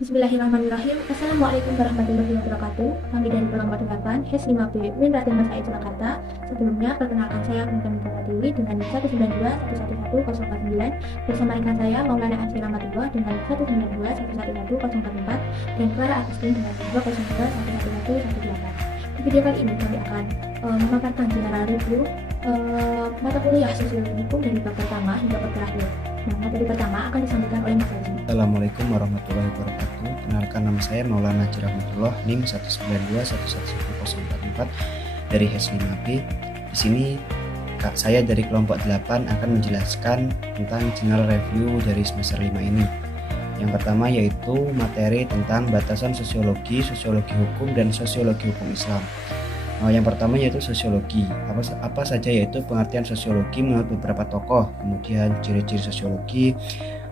Bismillahirrahmanirrahim. Assalamualaikum warahmatullahi wabarakatuh. Kami dari kelompok 8 HES 5B Min Raden Masa Jakarta. Sebelumnya perkenalkan saya minta diri dengan 192111049 bersama rekan saya Maulana Ansyi Ramatullah dengan 192111044 dan Clara Agustin dengan 202111118. Di video kali ini kami akan memaparkan general review mata kuliah sosiologi hukum dari bab pertama hingga bab terakhir. Nah, materi pertama akan disampaikan oleh Mas Haji. Assalamualaikum warahmatullahi wabarakatuh. Kenalkan, nama saya Maulana Ansyi Ramatullah, NIM 192111044 dari HES 5B. Di sini saya dari kelompok 8 akan menjelaskan tentang general review dari semester 5 ini. Yang pertama yaitu materi tentang batasan sosiologi, sosiologi hukum, dan sosiologi hukum Islam. Yang pertama yaitu sosiologi. Apa saja yaitu pengertian sosiologi menurut beberapa tokoh, kemudian ciri-ciri sosiologi,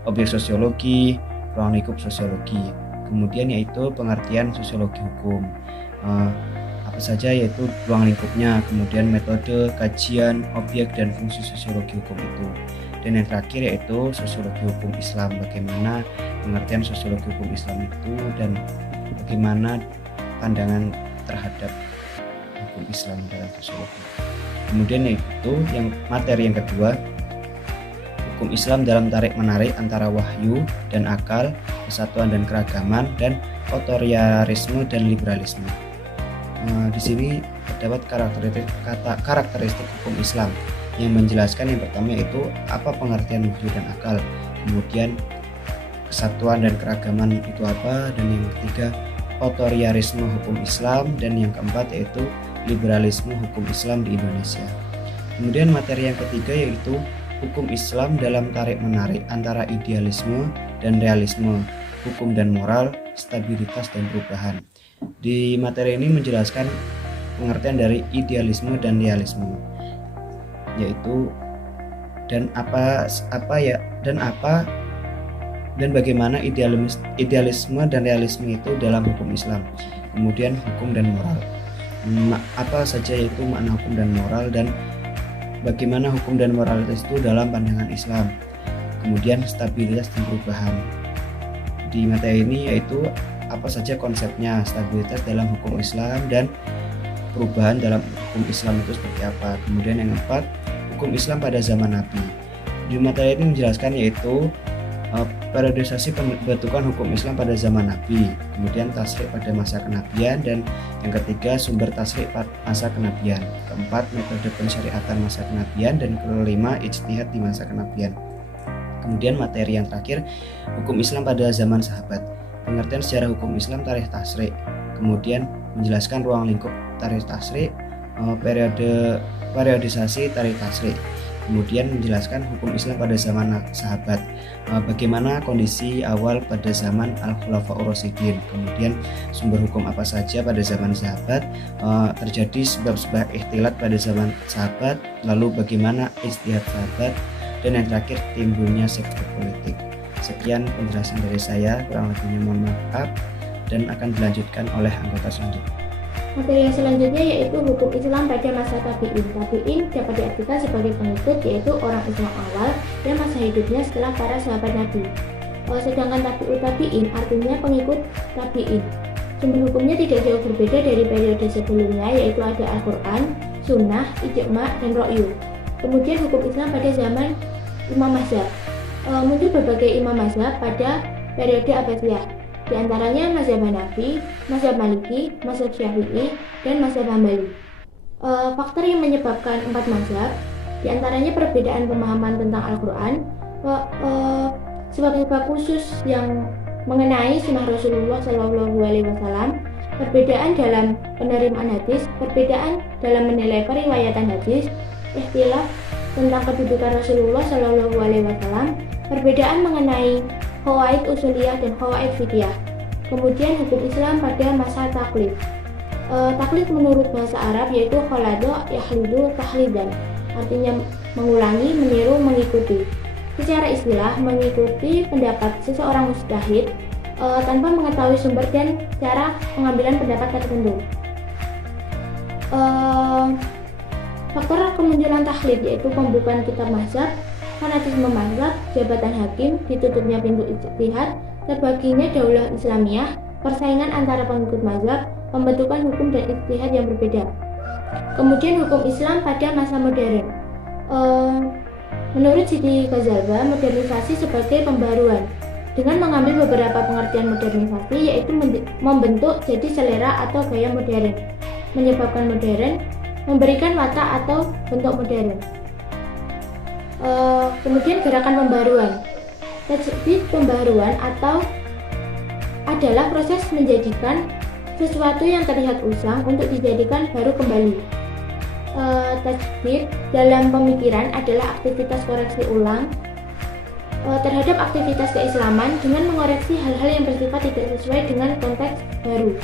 objek sosiologi, ruang lingkup sosiologi. Kemudian yaitu pengertian sosiologi hukum. Apa saja yaitu ruang lingkupnya, kemudian metode, kajian, objek, dan fungsi sosiologi hukum itu. Dan yang terakhir yaitu sosiologi hukum Islam, bagaimana pengertian sosiologi hukum Islam itu dan bagaimana pandangan terhadap hukum Islam dalam sosiologi. Kemudian yaitu materi yang kedua, hukum Islam dalam tarik-menarik antara wahyu dan akal, kesatuan dan keragaman, dan otoritarisme dan liberalisme. Di sini terdapat karakteristik hukum Islam yang menjelaskan. Yang pertama yaitu apa pengertian wahyu dan akal, kemudian kesatuan dan keragaman itu apa, dan yang ketiga otoritarisme hukum Islam, dan yang keempat yaitu liberalisme hukum Islam di Indonesia. Kemudian materi yang ketiga yaitu hukum Islam dalam tarik-menarik antara idealisme dan realisme, hukum dan moral, stabilitas dan perubahan. Di materi ini menjelaskan pengertian dari idealisme dan realisme, yaitu dan bagaimana idealisme dan realisme itu dalam hukum Islam. Kemudian hukum dan moral, apa saja yaitu makna hukum dan moral, dan bagaimana hukum dan moralitas itu dalam pandangan Islam. Kemudian stabilitas dan perubahan. Di materi ini yaitu apa saja konsepnya stabilitas dalam hukum Islam dan perubahan dalam hukum Islam itu seperti apa. Kemudian yang keempat, hukum Islam pada zaman Nabi. Di materi ini menjelaskan yaitu periodisasi pembentukan hukum Islam pada zaman Nabi, kemudian tasrik pada masa kenabian, dan yang ketiga sumber tasrik pada masa kenabian, keempat metode pensyariatan masa kenabian, dan kelima ijtihad di masa kenabian. Kemudian materi yang terakhir, hukum Islam pada zaman sahabat, pengertian sejarah hukum Islam tarikh tasrik, kemudian menjelaskan ruang lingkup tarikh tasrik, periodisasi tarikh tasrik, kemudian menjelaskan hukum Islam pada zaman sahabat, bagaimana kondisi awal pada zaman Al-Khulafaur Rasyidin, kemudian sumber hukum apa saja pada zaman sahabat, terjadi sebab-sebab ikhtilat pada zaman sahabat, lalu bagaimana ijtihad sahabat, dan yang terakhir timbulnya sektor politik. Sekian penjelasan dari saya, kurang lebihnya mohon maaf, dan akan dilanjutkan oleh anggota selanjutnya. Materi yang selanjutnya yaitu hukum Islam pada masa tabi'in. Tabi'in dapat diartikan sebagai pengikut, yaitu orang Islam awal dan masa hidupnya setelah para sahabat Nabi. Sedangkan tabi'in artinya pengikut tabi'in. Sumber hukumnya tidak jauh berbeda dari periode sebelumnya, yaitu ada Al-Quran, Sunnah, Ijma', dan Ro'yu. Kemudian hukum Islam pada zaman Imam Mazhab. Muncul berbagai imam mazhab pada periode Abbasiyah. Di antaranya mazhab Hanafi, mazhab Maliki, mazhab Syafi'i, dan mazhab Hambali. Faktor yang menyebabkan empat mazhab, di antaranya perbedaan pemahaman tentang Al-Quran, sebab-sebab khusus yang mengenai sunnah Rasulullah SAW, perbedaan dalam penerimaan hadis, perbedaan dalam menilai periwayatan hadis, ikhtilaf tentang kedudukan Rasulullah SAW, perbedaan mengenai Qawaid usuliyah dan qawaid fiqhiyah. Kemudian hukum Islam pada masa taklid. Taklid menurut bahasa Arab yaitu khalada yakhlidu tahlidan, artinya mengulangi, meniru, mengikuti. Secara istilah mengikuti pendapat seseorang mujtahid tanpa mengetahui sumber dan cara pengambilan pendapat tertentu. Faktor kemunculan taklid yaitu pembukaan kitab mazhab, fanatisme mazhab, jabatan hakim, ditutupnya pintu ijtihad, terbaginya daulah Islamiyah, persaingan antara pengikut mazhab, pembentukan hukum dan ijtihad yang berbeda. Kemudian hukum Islam pada masa modern. Menurut Siti Ghazalba, modernisasi sebagai pembaruan dengan mengambil beberapa pengertian modernisasi, yaitu membentuk jadi selera atau gaya modern, menyebabkan modern, memberikan watak atau bentuk modern. Kemudian gerakan pembaruan. Tajdid pembaruan atau adalah proses menjadikan sesuatu yang terlihat usang untuk dijadikan baru kembali. Tajdid dalam pemikiran adalah aktivitas koreksi ulang terhadap aktivitas keislaman dengan mengoreksi hal-hal yang bersifat tidak sesuai dengan konteks baru.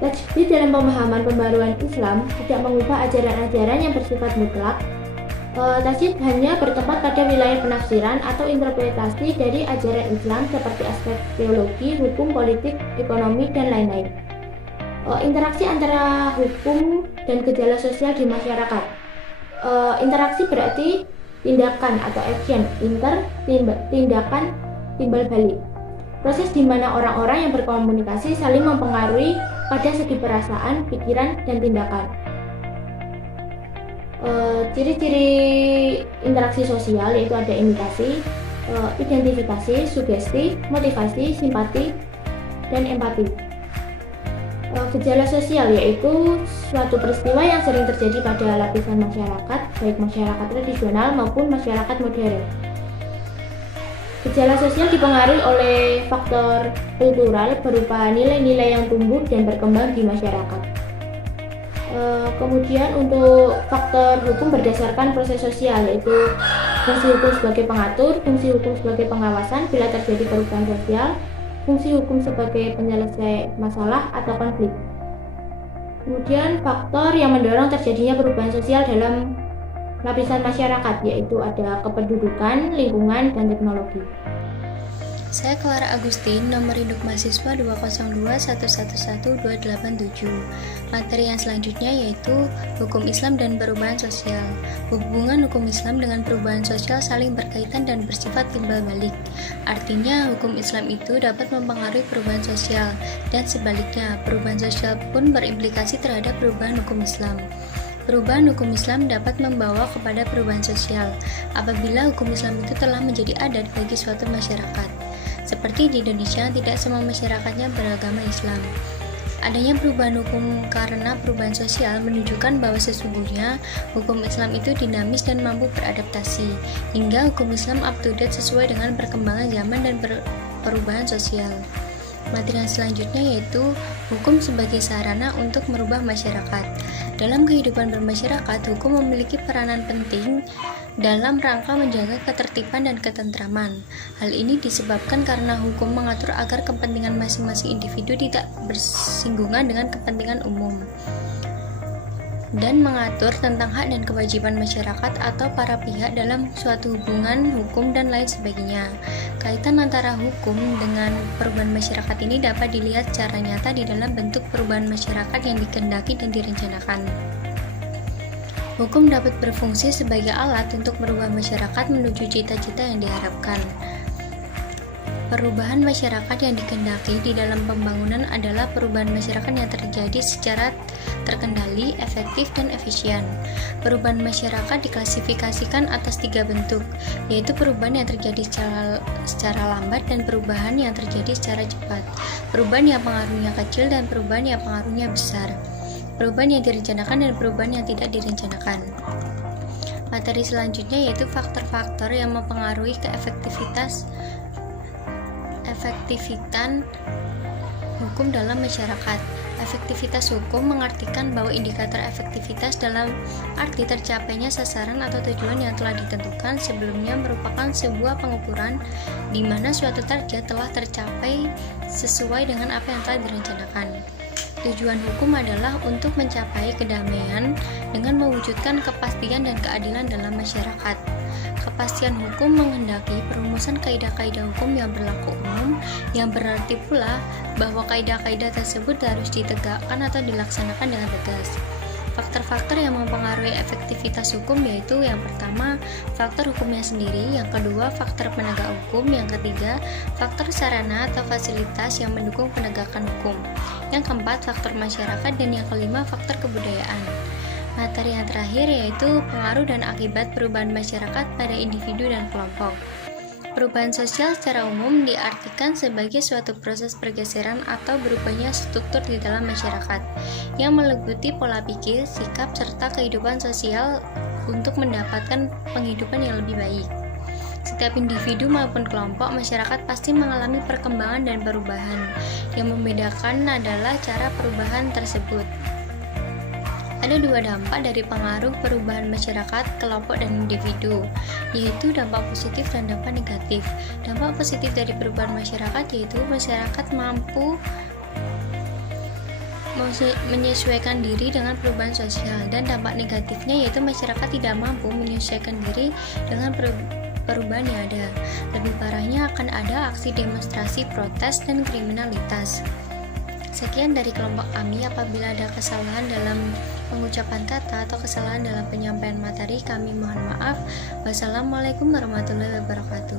Tajdid dalam pemahaman pembaruan Islam tidak mengubah ajaran-ajaran yang bersifat mutlak. Tajdid hanya bertempat pada wilayah penafsiran atau interpretasi dari ajaran Islam seperti aspek teologi, hukum, politik, ekonomi, dan lain-lain. Interaksi antara hukum dan gejala sosial di masyarakat. Interaksi berarti tindakan atau action, tindakan timbal balik. Proses di mana orang-orang yang berkomunikasi saling mempengaruhi pada segi perasaan, pikiran, dan tindakan. Ciri-ciri interaksi sosial yaitu ada imitasi, identifikasi, sugesti, motivasi, simpati, dan empati. Gejala sosial yaitu suatu peristiwa yang sering terjadi pada lapisan masyarakat, baik masyarakat tradisional maupun masyarakat modern. Gejala sosial dipengaruhi oleh faktor kultural berupa nilai-nilai yang tumbuh dan berkembang di masyarakat. Kemudian untuk faktor hukum berdasarkan proses sosial yaitu fungsi hukum sebagai pengatur, fungsi hukum sebagai pengawasan bila terjadi perubahan sosial, fungsi hukum sebagai penyelesai masalah atau konflik. Kemudian faktor yang mendorong terjadinya perubahan sosial dalam lapisan masyarakat yaitu ada kependudukan, lingkungan, dan teknologi. Saya Clara Agustin, nomor induk mahasiswa 202111287. Materi yang selanjutnya yaitu Hukum Islam dan Perubahan Sosial. Hubungan hukum Islam dengan perubahan sosial saling berkaitan dan bersifat timbal balik. Artinya, hukum Islam itu dapat mempengaruhi perubahan sosial, dan sebaliknya, perubahan sosial pun berimplikasi terhadap perubahan hukum Islam. Perubahan hukum Islam dapat membawa kepada perubahan sosial apabila hukum Islam itu telah menjadi adat bagi suatu masyarakat. Seperti di Indonesia, tidak semua masyarakatnya beragama Islam. Adanya perubahan hukum karena perubahan sosial menunjukkan bahwa sesungguhnya hukum Islam itu dinamis dan mampu beradaptasi, hingga hukum Islam up to date sesuai dengan perkembangan zaman dan perubahan sosial. Materi yang selanjutnya yaitu hukum sebagai sarana untuk merubah masyarakat. Dalam kehidupan bermasyarakat, hukum memiliki peranan penting dalam rangka menjaga ketertiban dan ketentraman. Hal ini disebabkan karena hukum mengatur agar kepentingan masing-masing individu tidak bersinggungan dengan kepentingan umum, dan mengatur tentang hak dan kewajiban masyarakat atau para pihak dalam suatu hubungan hukum dan lain sebagainya. Kaitan antara hukum dengan perubahan masyarakat ini dapat dilihat secara nyata di dalam bentuk perubahan masyarakat yang dikehendaki dan direncanakan. Hukum dapat berfungsi sebagai alat untuk merubah masyarakat menuju cita-cita yang diharapkan. Perubahan masyarakat yang dikehendaki di dalam pembangunan adalah perubahan masyarakat yang terjadi secara terkendali, efektif, dan efisien. Perubahan masyarakat diklasifikasikan atas 3 bentuk, yaitu perubahan yang terjadi secara lambat dan perubahan yang terjadi secara cepat, perubahan yang pengaruhnya kecil dan perubahan yang pengaruhnya besar, perubahan yang direncanakan dan perubahan yang tidak direncanakan. Materi selanjutnya yaitu faktor-faktor yang mempengaruhi efektivitas hukum dalam masyarakat. Efektivitas hukum mengartikan bahwa indikator efektivitas dalam arti tercapainya sasaran atau tujuan yang telah ditentukan sebelumnya merupakan sebuah pengukuran di mana suatu target telah tercapai sesuai dengan apa yang telah direncanakan. Tujuan hukum adalah untuk mencapai kedamaian dengan mewujudkan kepastian dan keadilan dalam masyarakat. Kepastian hukum menghendaki perumusan kaidah-kaidah hukum yang berlaku umum, yang berarti pula bahwa kaidah-kaidah tersebut harus ditegakkan atau dilaksanakan dengan tegas. Faktor-faktor yang mempengaruhi efektivitas hukum yaitu yang pertama, faktor hukumnya sendiri, yang kedua, faktor penegak hukum, yang ketiga, faktor sarana atau fasilitas yang mendukung penegakan hukum, yang keempat, faktor masyarakat, dan yang kelima, faktor kebudayaan. Materi yang terakhir yaitu pengaruh dan akibat perubahan masyarakat pada individu dan kelompok. Perubahan sosial secara umum diartikan sebagai suatu proses pergeseran atau berubahnya struktur di dalam masyarakat yang meliputi pola pikir, sikap, serta kehidupan sosial untuk mendapatkan penghidupan yang lebih baik. Setiap individu maupun kelompok masyarakat pasti mengalami perkembangan dan perubahan. Yang membedakan adalah cara perubahan tersebut. Ada dua dampak dari pengaruh perubahan masyarakat, kelompok, dan individu, yaitu dampak positif dan dampak negatif. Dampak positif dari perubahan masyarakat yaitu masyarakat mampu menyesuaikan diri dengan perubahan sosial, dan dampak negatifnya yaitu masyarakat tidak mampu menyesuaikan diri dengan perubahan yang ada. Lebih parahnya akan ada aksi demonstrasi, protes, dan kriminalitas. Sekian dari kelompok kami. Apabila ada kesalahan dalam pengucapan kata atau kesalahan dalam penyampaian materi, kami mohon maaf. Wassalamualaikum warahmatullahi wabarakatuh.